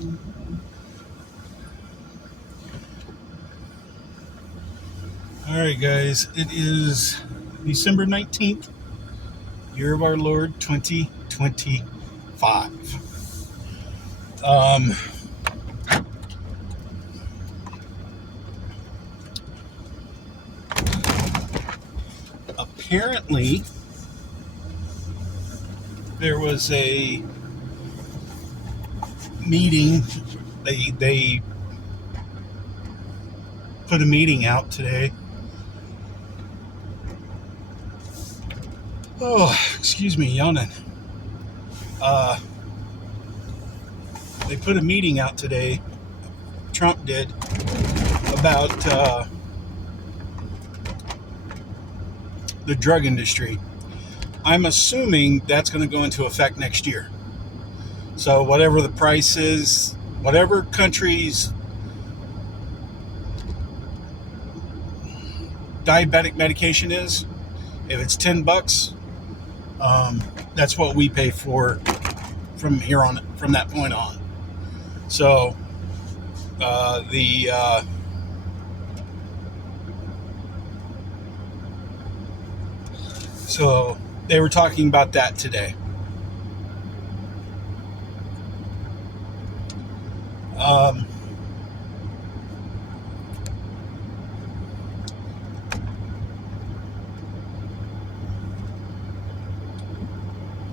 All right, guys. It is December 19th, year of our Lord 2025. Um, Apparently, there was a meeting. They put a meeting out today. Oh, excuse me, yawning. Uh, they put a meeting out today. Trump did about the drug industry. I'm assuming that's going to go into effect next year. So whatever the price is, whatever country's diabetic medication is, if it's $10, that's what we pay for from that point on. So so they were talking about that today.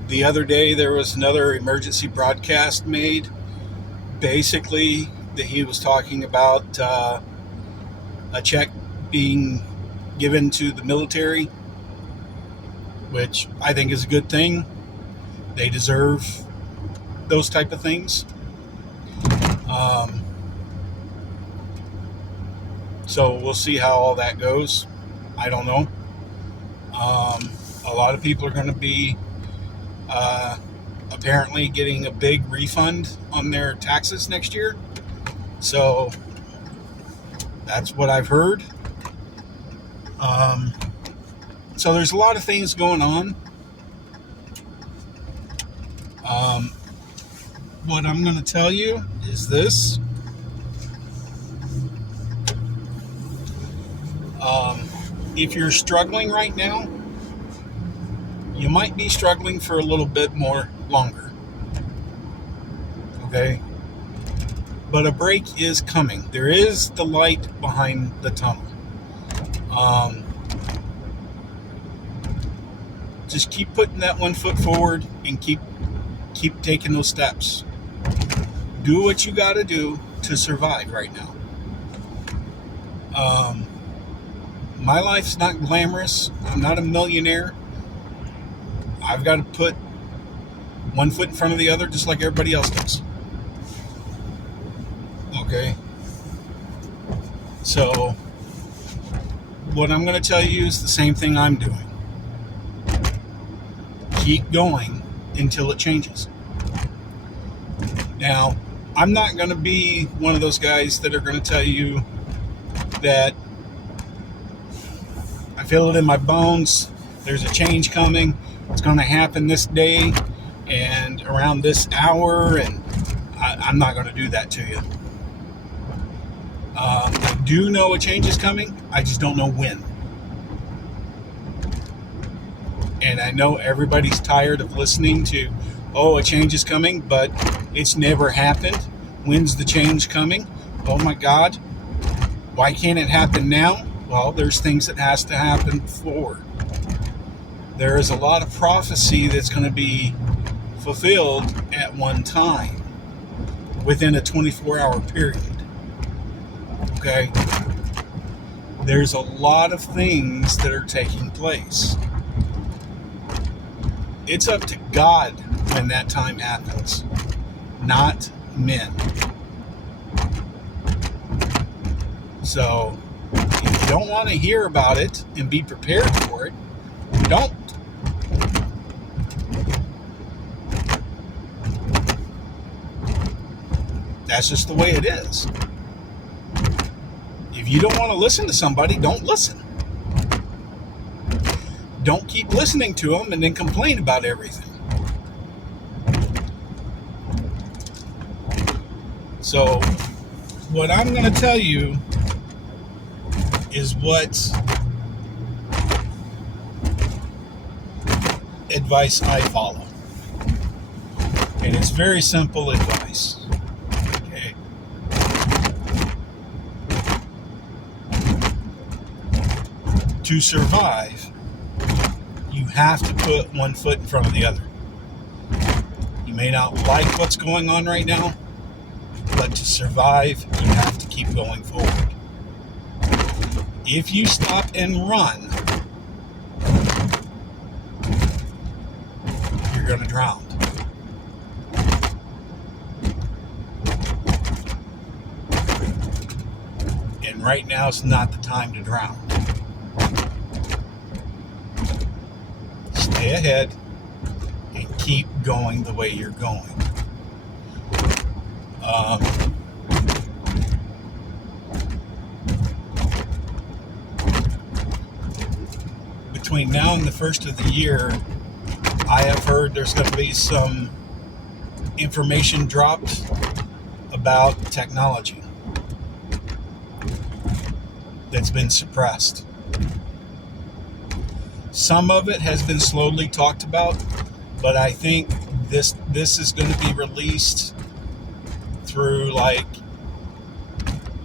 The other day, there was another emergency broadcast made. Basically, that he was talking about a check being given to the military, which I think is a good thing. They deserve those type of things. So we'll see how all that goes. I don't know. A lot of people are going to be apparently getting a big refund on their taxes next year. So that's what I've heard. So there's a lot of things going on. What I'm going to tell you is this. If you're struggling right now, you might be struggling for a little bit more longer. Okay? But a break is coming. There is the light behind the tunnel. Just keep putting that one foot forward and keep taking those steps. Do what you got to do to survive right now. My life's not glamorous. I'm not a millionaire. I've got to put one foot in front of the other just like everybody else does. Okay? So, what I'm going to tell you is the same thing I'm doing. Keep going until it changes. Now, I'm not going to be one of those guys that are going to tell you that I feel it in my bones, there's a change coming, it's going to happen this day and around this hour, and I'm not going to do that to you. I do know a change is coming, I just don't know when. And I know everybody's tired of listening to, oh, a change is coming, but it's never happened. When's the change coming? Oh my God, why can't it happen now? Well, there's things that has to happen before. There is a lot of prophecy that's going to be fulfilled at one time within a 24-hour period. Okay? There's a lot of things that are taking place. It's up to God when that time happens, not men. So, if you don't want to hear about it and be prepared for it, don't. That's just the way it is. If you don't want to listen to somebody, don't listen. Don't keep listening to them and then complain about everything. So, what I'm going to tell you is what advice I follow. And it's very simple advice. Okay. To survive, you have to put one foot in front of the other. You may not like what's going on right now, but to survive, you have to keep going forward. If you stop and run, you're going to drown. And right now is not the time to drown. Stay ahead and keep going the way you're going. Between now and the first of the year, I have heard there's going to be some information dropped about technology that's been suppressed. Some of it has been slowly talked about, but I think this is going to be released through like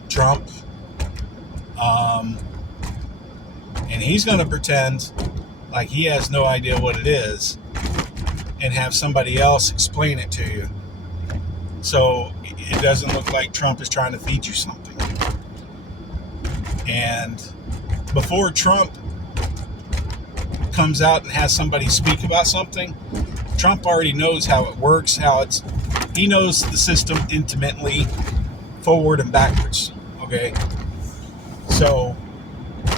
Trump, and he's going to pretend like he has no idea what it is and have somebody else explain it to you, so it doesn't look like Trump is trying to feed you something. And before Trump comes out and has somebody speak about something, Trump already knows how it works, he knows the system intimately, forward and backwards, okay? So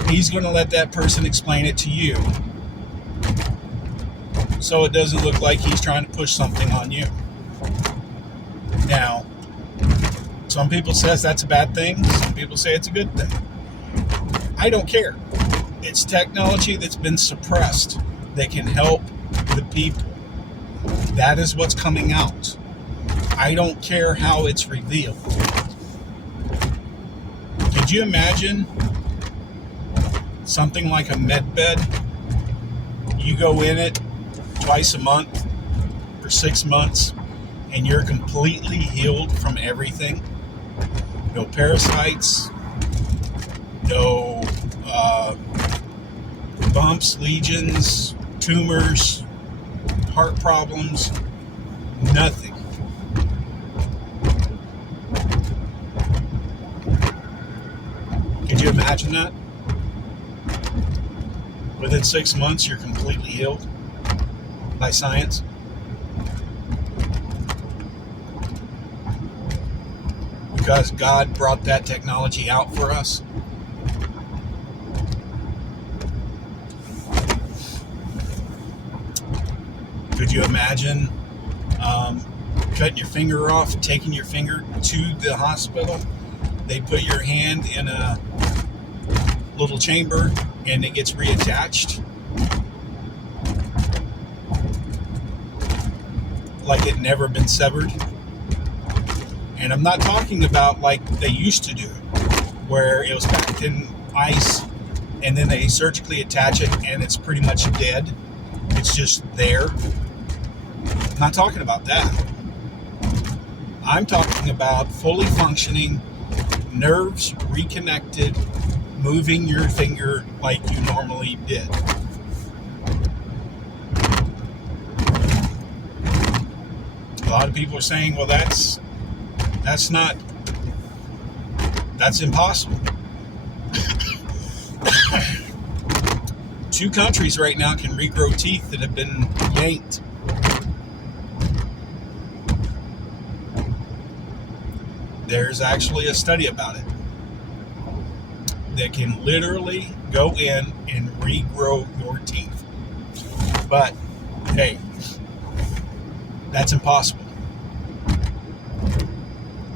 he's going to let that person explain it to you, so it doesn't look like he's trying to push something on you. Now, some people says that's a bad thing, some people say it's a good thing. I don't care. It's technology that's been suppressed that can help the people. That is what's coming out. I don't care how it's revealed. Could you imagine something like a med bed? You go in it twice a month for 6 months and you're completely healed from everything. No parasites, no bumps, lesions, tumors, heart problems, nothing. Could you imagine that? Within 6 months, you're completely healed by science. Because God brought that technology out for us. Could you imagine cutting your finger off, taking your finger to the hospital? They put your hand in a little chamber and it gets reattached like it never been severed. And I'm not talking about like they used to do, where it was packed in ice and then they surgically attach it and it's pretty much dead. It's just there. I'm not talking about that. I'm talking about fully functioning, nerves reconnected, moving your finger like you normally did. A lot of people are saying, well, that's impossible. 2 countries right now can regrow teeth that have been yanked. There's actually a study about it that can literally go in and regrow your teeth. But, hey, that's impossible.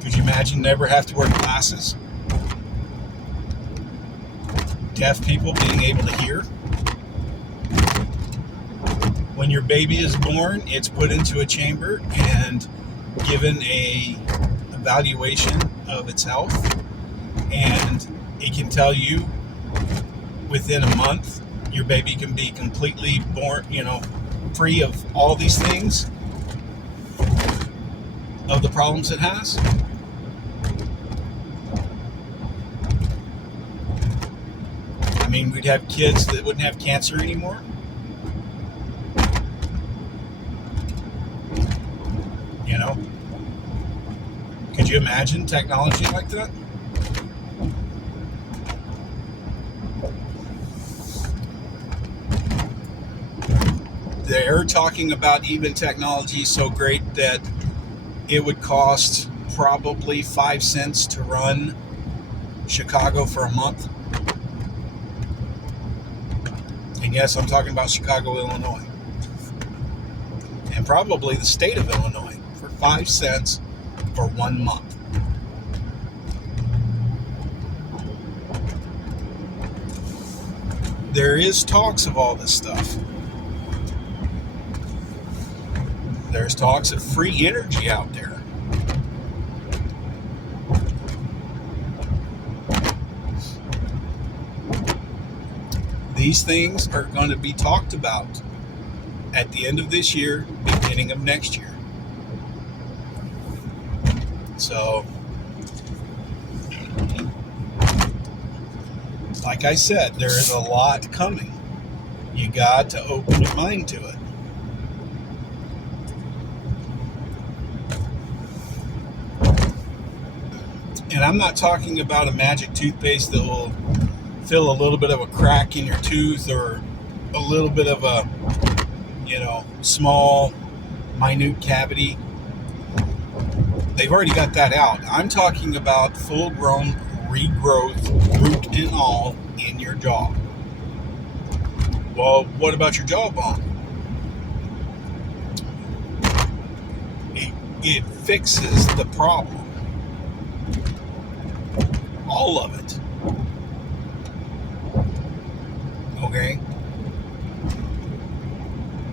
Could you imagine never have to wear glasses? Deaf people being able to hear? When your baby is born, it's put into a chamber and given a evaluation of its health, and it can tell you within a month your baby can be completely born, free of all these things, of the problems it has. I mean, we'd have kids that wouldn't have cancer anymore. Could you imagine technology like that? They're talking about even technology so great that it would cost probably 5 cents to run Chicago for a month. And yes, I'm talking about Chicago, Illinois. And probably the state of Illinois for 5 cents for 1 month. There is talks of all this stuff. There's talks of free energy out there. These things are going to be talked about at the end of this year, beginning of next year. So, like I said, there is a lot coming. You got to open your mind to it. And I'm not talking about a magic toothpaste that will fill a little bit of a crack in your tooth or a little bit of a, small, minute cavity. They've already got that out. I'm talking about full-grown regrowth, root and all, in your jaw. Well, what about your jawbone? It fixes the problem. All of it. Okay?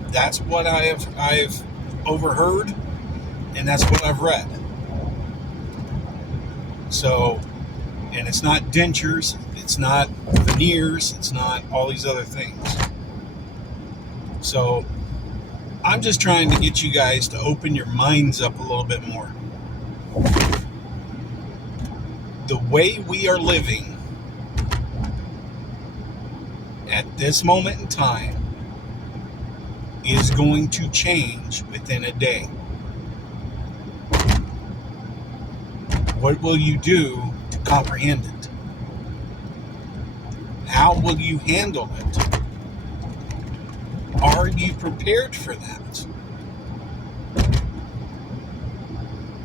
That's what I've overheard, and that's what I've read. So, and it's not dentures, it's not veneers, it's not all these other things. So, I'm just trying to get you guys to open your minds up a little bit more. The way we are living at this moment in time is going to change within a day. What will you do to comprehend it? How will you handle it? Are you prepared for that?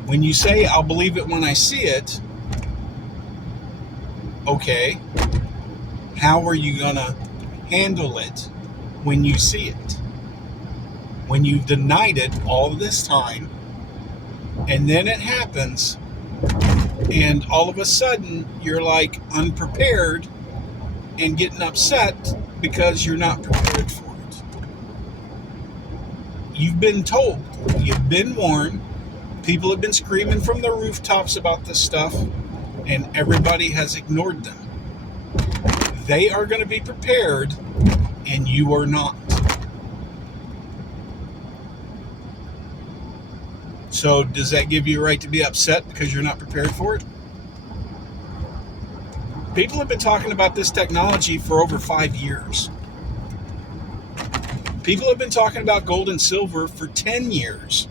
When you say, I'll believe it when I see it, okay, how are you going to handle it when you see it? When you've denied it all this time, and then it happens, and all of a sudden you're like unprepared and getting upset because you're not prepared for it. You've been told, you've been warned, people have been screaming from the rooftops about this stuff, and everybody has ignored them. They are going to be prepared, and you are not. So does that give you a right to be upset because you're not prepared for it? People have been talking about this technology for over 5 years. People have been talking about gold and silver for 10 years.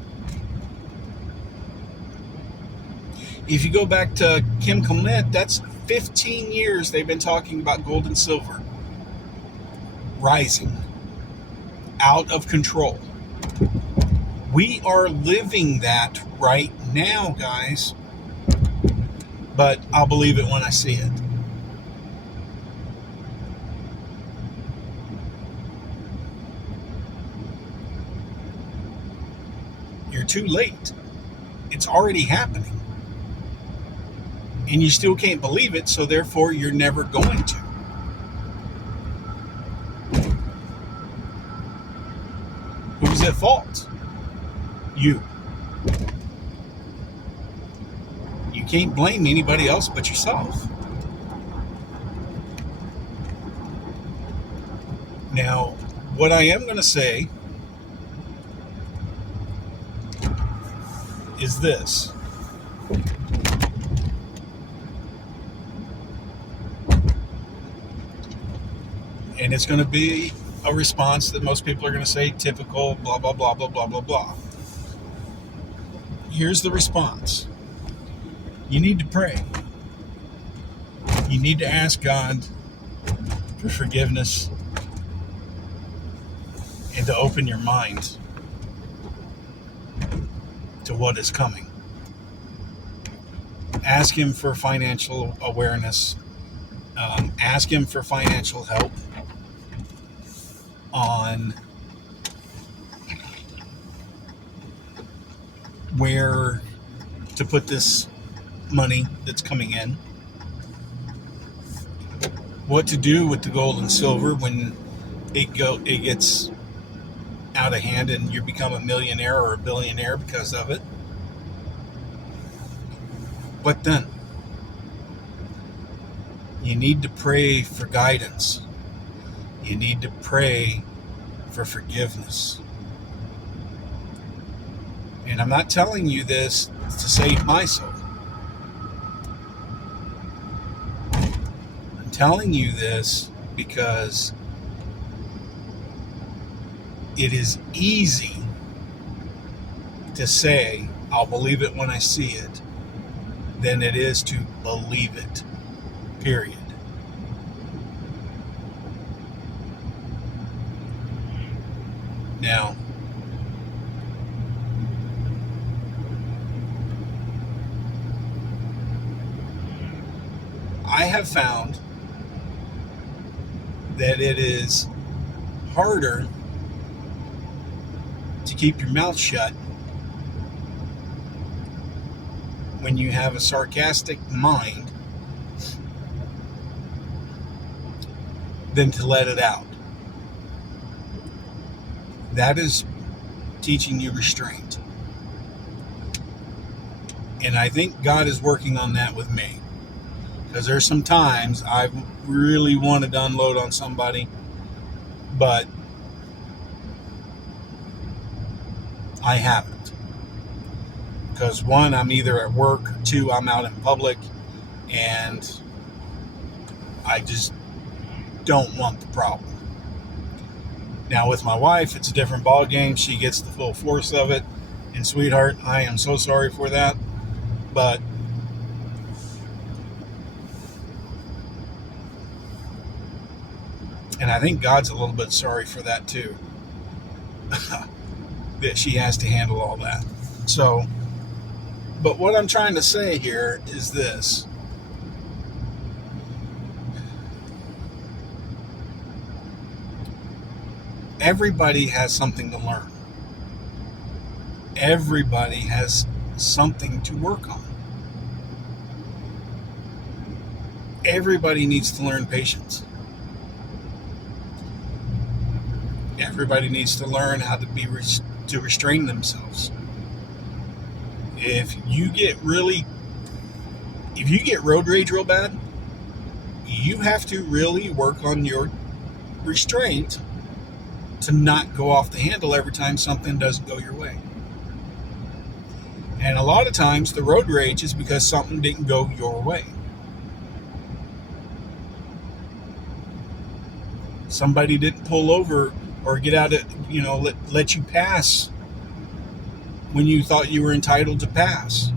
If you go back to Kim Clement, that's 15 years they've been talking about gold and silver rising out of control. We are living that right now, guys. But I'll believe it when I see it. You're too late. It's already happening. And you still can't believe it, so therefore you're never going to. Who's at fault? You. can't blame anybody else but yourself. Now, what I am going to say is this. And it's going to be a response that most people are going to say, typical, blah, blah, blah, blah, blah, blah, blah. Here's the response. You need to pray. You need to ask God for forgiveness and to open your mind to what is coming. Ask Him for financial awareness. Ask Him for financial help on where to put this money that's coming in. What to do with the gold and silver when it gets out of hand and you become a millionaire or a billionaire because of it. But then you need to pray for guidance. You need to pray for forgiveness. And I'm not telling you this to save my soul. I'm telling you this because it is easy to say, I'll believe it when I see it, than it is to believe it, period. Now, I have found that it is harder to keep your mouth shut when you have a sarcastic mind than to let it out. That is teaching you restraint. And I think God is working on that with me. Because there's some times I've really wanted to unload on somebody, but I haven't. Because one, I'm either at work, two, I'm out in public, and I just don't want the problem. Now with my wife, it's a different ball game. She gets the full force of it. And sweetheart, I am so sorry for that. But and I think God's a little bit sorry for that too. That she has to handle all that. So, but what I'm trying to say here is this. Everybody has something to learn. Everybody has something to work on. Everybody needs to learn patience. Everybody needs to learn how to restrain themselves. If you get road rage real bad, you have to really work on your restraint to not go off the handle every time something doesn't go your way. And a lot of times the road rage is because something didn't go your way. Somebody didn't pull over or get out of, let you pass when you thought you were entitled to pass.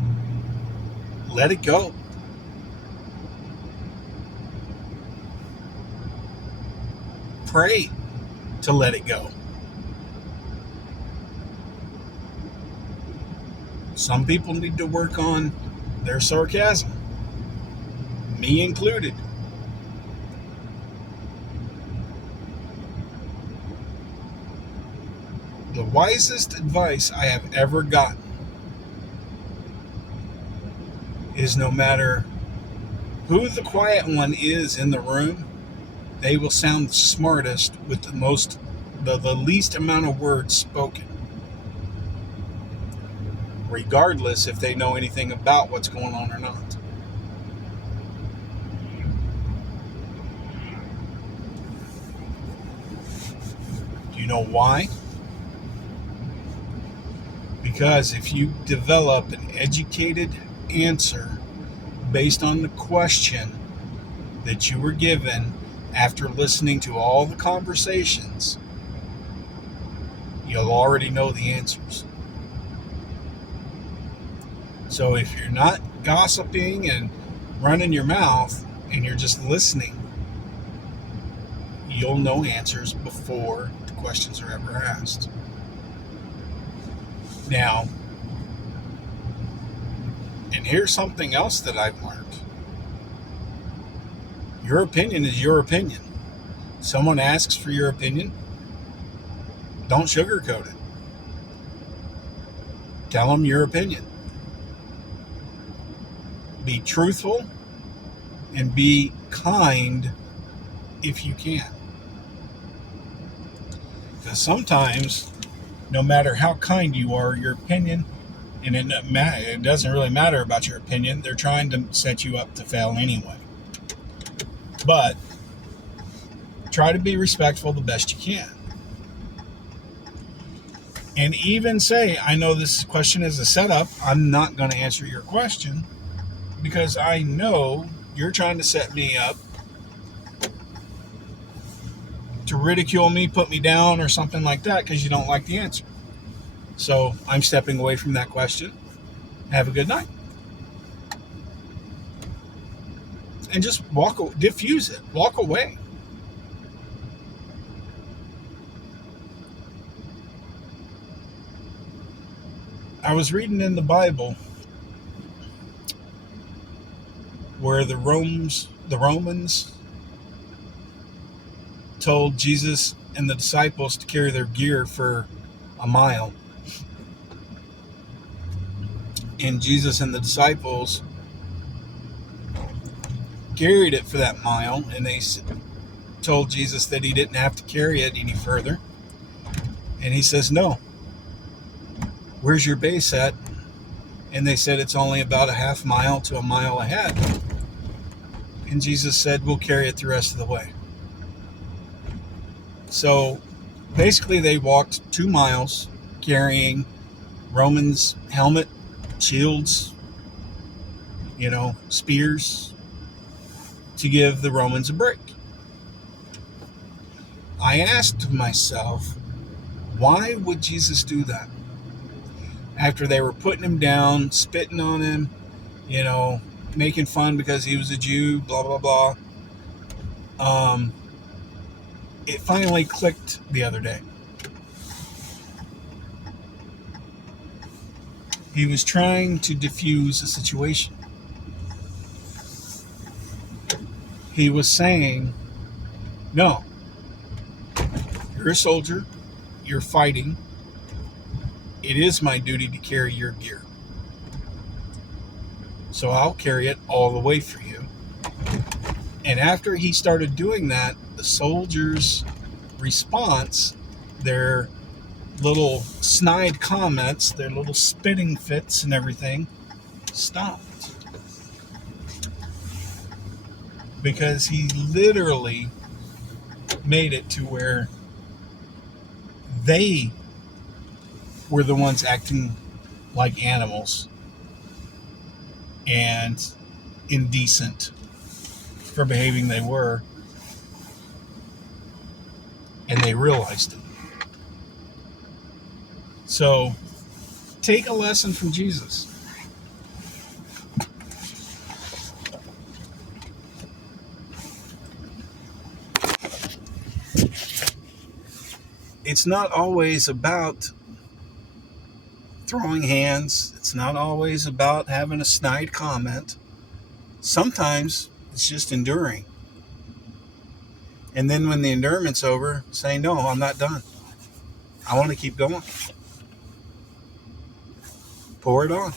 Let it go. Pray to let it go. Some people need to work on their sarcasm, me included. The wisest advice I have ever gotten is no matter who the quiet one is in the room, they will sound the smartest with the least amount of words spoken. regardless if they know anything about what's going on or not. Do you know why? Because if you develop an educated answer based on the question that you were given after listening to all the conversations, you'll already know the answers. So if you're not gossiping and running your mouth and you're just listening, you'll know answers before the questions are ever asked. Now, and here's something else that I've learned. Your opinion is your opinion. Someone asks for your opinion, don't sugarcoat it. Tell them your opinion. Be truthful and be kind if you can. Because sometimes, no matter how kind you are, your opinion, and it doesn't really matter about your opinion, they're trying to set you up to fail anyway. But try to be respectful the best you can. And even say, I know this question is a setup, I'm not going to answer your question because I know you're trying to set me up to ridicule me, put me down, or something like that because you don't like the answer. So I'm stepping away from that question. Have a good night. And just diffuse it. Walk away. I was reading in the Bible where the Romans told Jesus and the disciples to carry their gear for a mile. And Jesus and the disciples carried it for that mile, and they told Jesus that he didn't have to carry it any further. And he says, no. Where's your base at? And they said it's only about a half mile to a mile ahead. And Jesus said, we'll carry it the rest of the way. So basically they walked 2 miles carrying Romans' helmet, shields, spears, to give the Romans a break. I asked myself, why would Jesus do that? After they were putting him down, spitting on him, making fun because he was a Jew, blah, blah, blah. It finally clicked the other day. He was trying to diffuse a situation. He was saying, no, you're a soldier, you're fighting, it is my duty to carry your gear. So I'll carry it all the way for you. And after he started doing that, the soldiers' response, their little snide comments, their little spitting fits and everything, stopped. Because he literally made it to where they were the ones acting like animals and indecent for behaving they were, and they realized it. So take a lesson from Jesus. It's not always about throwing hands. It's not always about having a snide comment. Sometimes it's just enduring. And then when the endurement's over, say, no, I'm not done. I want to keep going. Pour it on.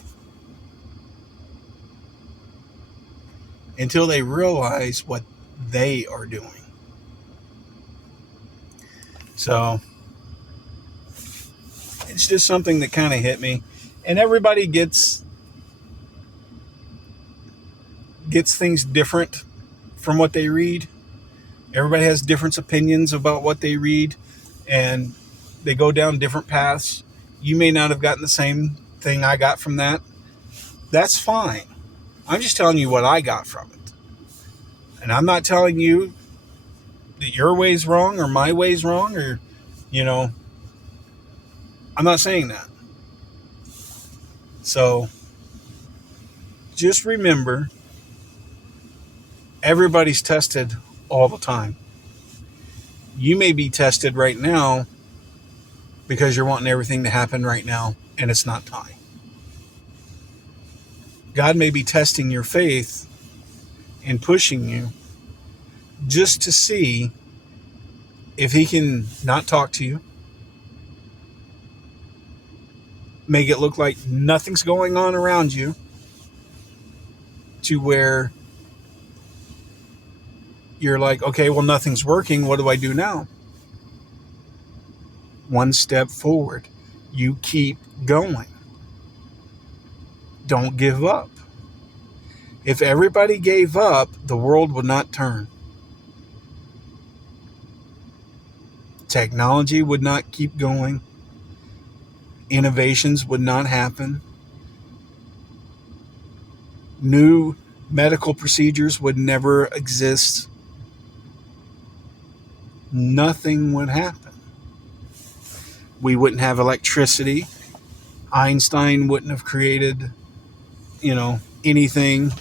Until they realize what they are doing. So it's just something that kind of hit me. And everybody gets things different from what they read. Everybody has different opinions about what they read, and they go down different paths. You may not have gotten the same thing I got from that. That's fine. I'm just telling you what I got from it. And I'm not telling you that your way's wrong or my way's wrong, or, I'm not saying that. So just remember, everybody's tested all the time. You may be tested right now because you're wanting everything to happen right now, and it's not time. God may be testing your faith and pushing you just to see if he can not talk to you, make it look like nothing's going on around you, to where you're like, okay, well, nothing's working. What do I do now? One step forward. You keep going. Don't give up. If everybody gave up, the world would not turn. Technology would not keep going. Innovations would not happen. New medical procedures would never exist. Nothing would happen. We wouldn't have electricity. Einstein wouldn't have created, anything.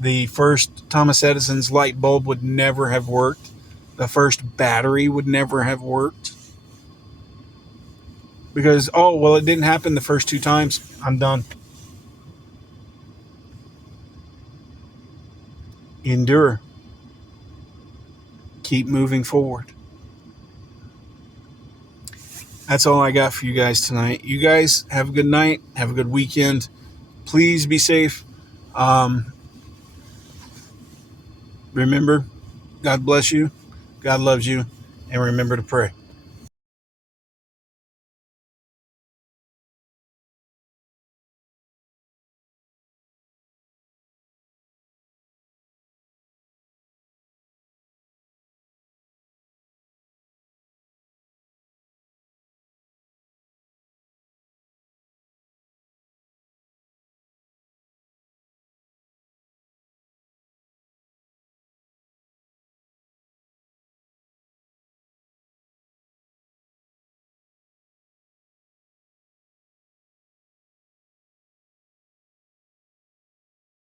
The first Thomas Edison's light bulb would never have worked. The first battery would never have worked. Because, it didn't happen the first 2 times. I'm done. Endure. Keep moving forward. That's all I got for you guys tonight. You guys have a good night. Have a good weekend. Please be safe. Remember, God bless you. God loves you. And remember to pray.